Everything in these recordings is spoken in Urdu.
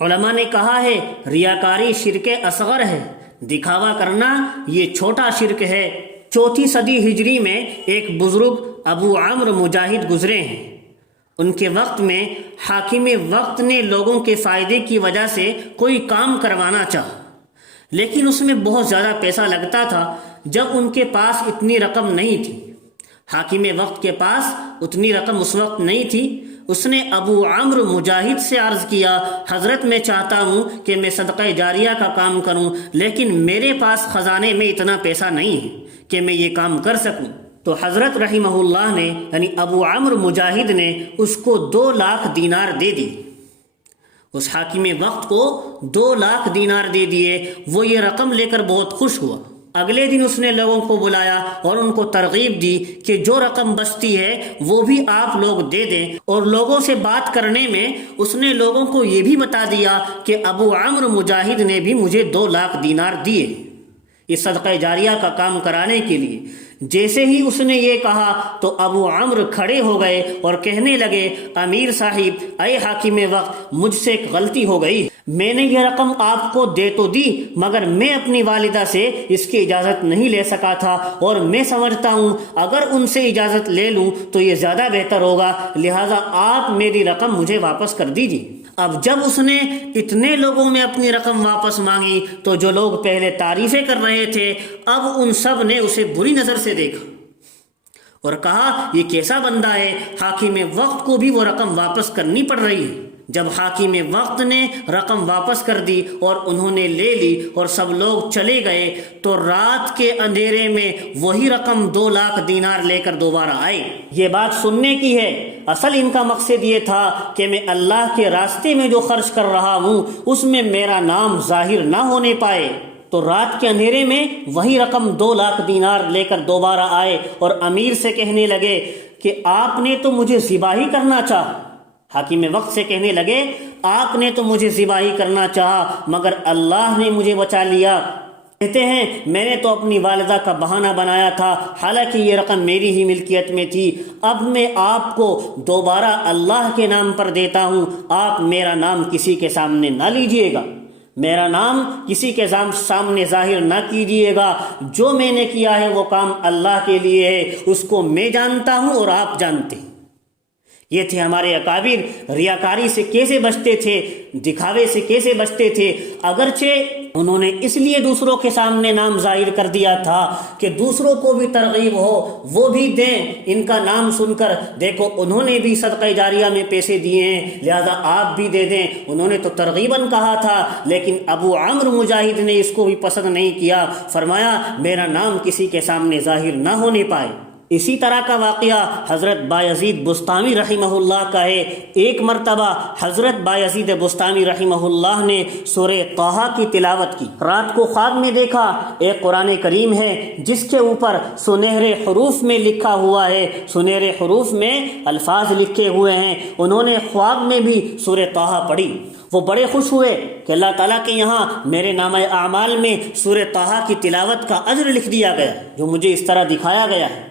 علماء نے کہا ہے ریاکاری شرک اصغر ہے، دکھاوا کرنا یہ چھوٹا شرک ہے۔ 4 صدی ہجری میں ایک بزرگ ابو عمرو مجاہد گزرے ہیں۔ ان کے وقت میں حاکم وقت نے لوگوں کے فائدے کی وجہ سے کوئی کام کروانا چاہا، لیکن اس میں بہت زیادہ پیسہ لگتا تھا۔ جب ان کے پاس اتنی رقم نہیں تھی، حاکم وقت کے پاس اتنی رقم اس وقت نہیں تھی، اس نے ابو عمرو مجاہد سے عرض کیا، حضرت میں چاہتا ہوں کہ میں صدقہ جاریہ کا کام کروں، لیکن میرے پاس خزانے میں اتنا پیسہ نہیں ہے کہ میں یہ کام کر سکوں۔ تو حضرت رحمہ اللہ نے یعنی ابو عمرو مجاہد نے اس کو 2 لاکھ دینار دے دی۔ اس حاکم وقت کو 2 لاکھ دینار دے دیے۔ وہ یہ رقم لے کر بہت خوش ہوا۔ اگلے دن اس نے لوگوں کو بلایا اور ان کو ترغیب دی کہ جو رقم بچتی ہے وہ بھی آپ لوگ دے دیں، اور لوگوں سے بات کرنے میں اس نے لوگوں کو یہ بھی بتا دیا کہ ابو عمرو مجاہد نے بھی مجھے 2 لاکھ دینار دیے اس صدقہ جاریہ کا کام کرانے کے لیے۔ جیسے ہی اس نے یہ کہا تو ابو عمرو کھڑے ہو گئے اور کہنے لگے، امیر صاحب، اے حاکم وقت، مجھ سے ایک غلطی ہو گئی۔ میں نے یہ رقم آپ کو دے تو دی، مگر میں اپنی والدہ سے اس کی اجازت نہیں لے سکا تھا، اور میں سمجھتا ہوں اگر ان سے اجازت لے لوں تو یہ زیادہ بہتر ہوگا، لہٰذا آپ میری رقم مجھے واپس کر دیجیے۔ اب جب اس نے اتنے لوگوں میں اپنی رقم واپس مانگی تو جو لوگ پہلے تعریفیں کر رہے تھے اب ان سب نے اسے بری نظر سے دیکھا اور کہا، یہ کیسا بندہ ہے، حاکم وقت کو بھی وہ رقم واپس کرنی پڑ رہی ہے۔ جب حاکم وقت نے رقم واپس کر دی اور انہوں نے لے لی اور سب لوگ چلے گئے تو رات کے اندھیرے میں وہی رقم 2 لاکھ دینار لے کر دوبارہ آئے۔ یہ بات سننے کی ہے، اصل ان کا مقصد یہ تھا کہ میں اللہ کے راستے میں جو خرچ کر رہا ہوں اس میں میرا نام ظاہر نہ ہونے پائے۔ تو رات کے اندھیرے میں وہی رقم 2 لاکھ دینار لے کر دوبارہ آئے اور امیر سے کہنے لگے کہ آپ نے تو مجھے ذبح ہی کرنا چاہا۔ حاکم وقت سے کہنے لگے، آپ نے تو مجھے ذبح ہی کرنا چاہا مگر اللہ نے مجھے بچا لیا۔ کہتے ہیں میں نے تو اپنی والدہ کا بہانہ بنایا تھا، حالانکہ یہ رقم میری ہی ملکیت میں تھی۔ اب میں آپ کو دوبارہ اللہ کے نام پر دیتا ہوں، آپ میرا نام کسی کے سامنے نہ لیجئے گا، میرا نام کسی کے سامنے ظاہر نہ کیجئے گا۔ جو میں نے کیا ہے وہ کام اللہ کے لیے ہے، اس کو میں جانتا ہوں اور آپ جانتے ہیں۔ یہ تھے ہمارے اکابر، ریاکاری سے کیسے بچتے تھے، دکھاوے سے کیسے بچتے تھے۔ اگرچہ انہوں نے اس لیے دوسروں کے سامنے نام ظاہر کر دیا تھا کہ دوسروں کو بھی ترغیب ہو، وہ بھی دیں ان کا نام سن کر، دیکھو انہوں نے بھی صدقہ جاریہ میں پیسے دیے ہیں لہذا آپ بھی دے دیں۔ انہوں نے تو ترغیباً کہا تھا، لیکن ابو عمرو مجاہد نے اس کو بھی پسند نہیں کیا، فرمایا میرا نام کسی کے سامنے ظاہر نہ ہونے پائے۔ اسی طرح کا واقعہ حضرت بایزید بستامی رحمہ اللہ کا ہے۔ ایک مرتبہ حضرت بایزید بستامی رحمہ اللہ نے سورہ طٰہٰ کی تلاوت کی۔ رات کو خواب میں دیکھا ایک قرآن کریم ہے جس کے اوپر سنہرے حروف میں لکھا ہوا ہے، سنہرے حروف میں الفاظ لکھے ہوئے ہیں۔ انہوں نے خواب میں بھی سورہ طٰہٰ پڑھی۔ وہ بڑے خوش ہوئے کہ اللہ تعالیٰ کے یہاں میرے نامہ اعمال میں سورہ طٰہٰ کی تلاوت کا اجر لکھ دیا گیا جو مجھے اس طرح دکھایا گیا ہے۔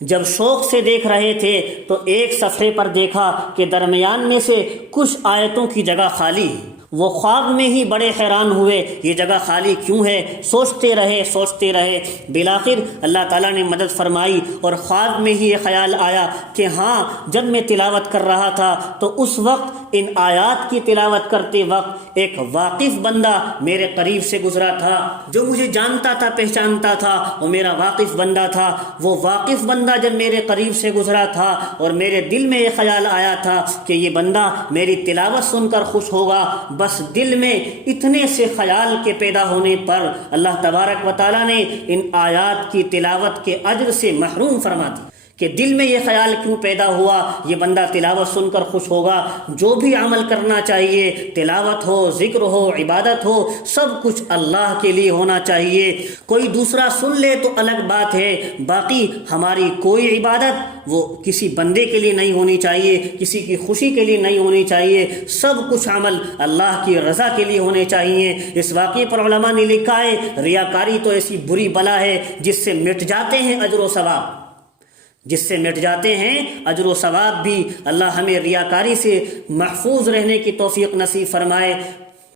جب شوق سے دیکھ رہے تھے تو ایک صفحے پر دیکھا کہ درمیان میں سے کچھ آیتوں کی جگہ خالی ہے۔ وہ خواب میں ہی بڑے حیران ہوئے، یہ جگہ خالی کیوں ہے؟ سوچتے رہے، بالآخر اللہ تعالیٰ نے مدد فرمائی اور خواب میں ہی یہ خیال آیا کہ ہاں جب میں تلاوت کر رہا تھا تو اس وقت ان آیات کی تلاوت کرتے وقت ایک واقف بندہ میرے قریب سے گزرا تھا، جو مجھے جانتا تھا، پہچانتا تھا، وہ میرا واقف بندہ تھا۔ وہ واقف بندہ جب میرے قریب سے گزرا تھا اور میرے دل میں یہ خیال آیا تھا کہ یہ بندہ میری تلاوت سن کر خوش ہوگا، بس دل میں اتنے سے خیال کے پیدا ہونے پر اللہ تبارک و تعالیٰ نے ان آیات کی تلاوت کے اجر سے محروم فرما دی۔ کہ دل میں یہ خیال کیوں پیدا ہوا، یہ بندہ تلاوت سن کر خوش ہوگا۔ جو بھی عمل کرنا چاہیے، تلاوت ہو، ذکر ہو، عبادت ہو، سب کچھ اللہ کے لیے ہونا چاہیے۔ کوئی دوسرا سن لے تو الگ بات ہے، باقی ہماری کوئی عبادت وہ کسی بندے کے لیے نہیں ہونی چاہیے، کسی کی خوشی کے لیے نہیں ہونی چاہیے، سب کچھ عمل اللہ کی رضا کے لیے ہونے چاہیے۔ اس واقعے پر علماء نے لکھا ہے ریاکاری تو ایسی بری بلا ہے جس سے مٹ جاتے ہیں اجر و ثواب۔ جس سے مٹ جاتے ہیں اجر و ثواب بھی۔ اللہ ہمیں ریاکاری سے محفوظ رہنے کی توفیق نصیب فرمائے۔